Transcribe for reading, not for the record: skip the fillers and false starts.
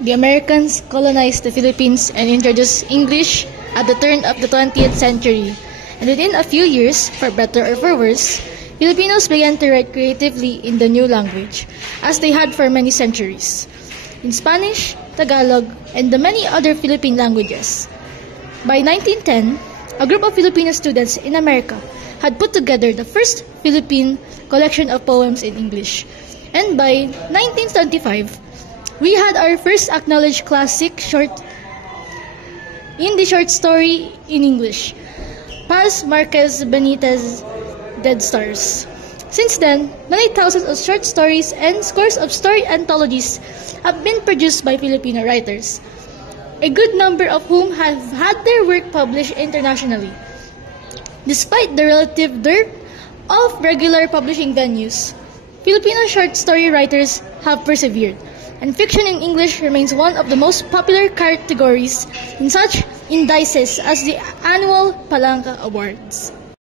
The Americans colonized the Philippines and introduced English at the turn of the 20th century. And within a few years, for better or for worse, Filipinos began to write creatively in the new language, as they had for many centuries, in Spanish, Tagalog, and the many other Philippine languages. By 1910, a group of Filipino students in America had put together the first Philippine collection of poems in English. And by 1925, we had our first acknowledged classic short story in English, Paz Marquez Benitez, Dead Stars. Since then, many thousands of short stories and scores of story anthologies have been produced by Filipino writers, a good number of whom have had their work published internationally. Despite the relative dearth of regular publishing venues, Filipino short story writers have persevered, and fiction in English remains one of the most popular categories in such indices as the annual Palanca Awards.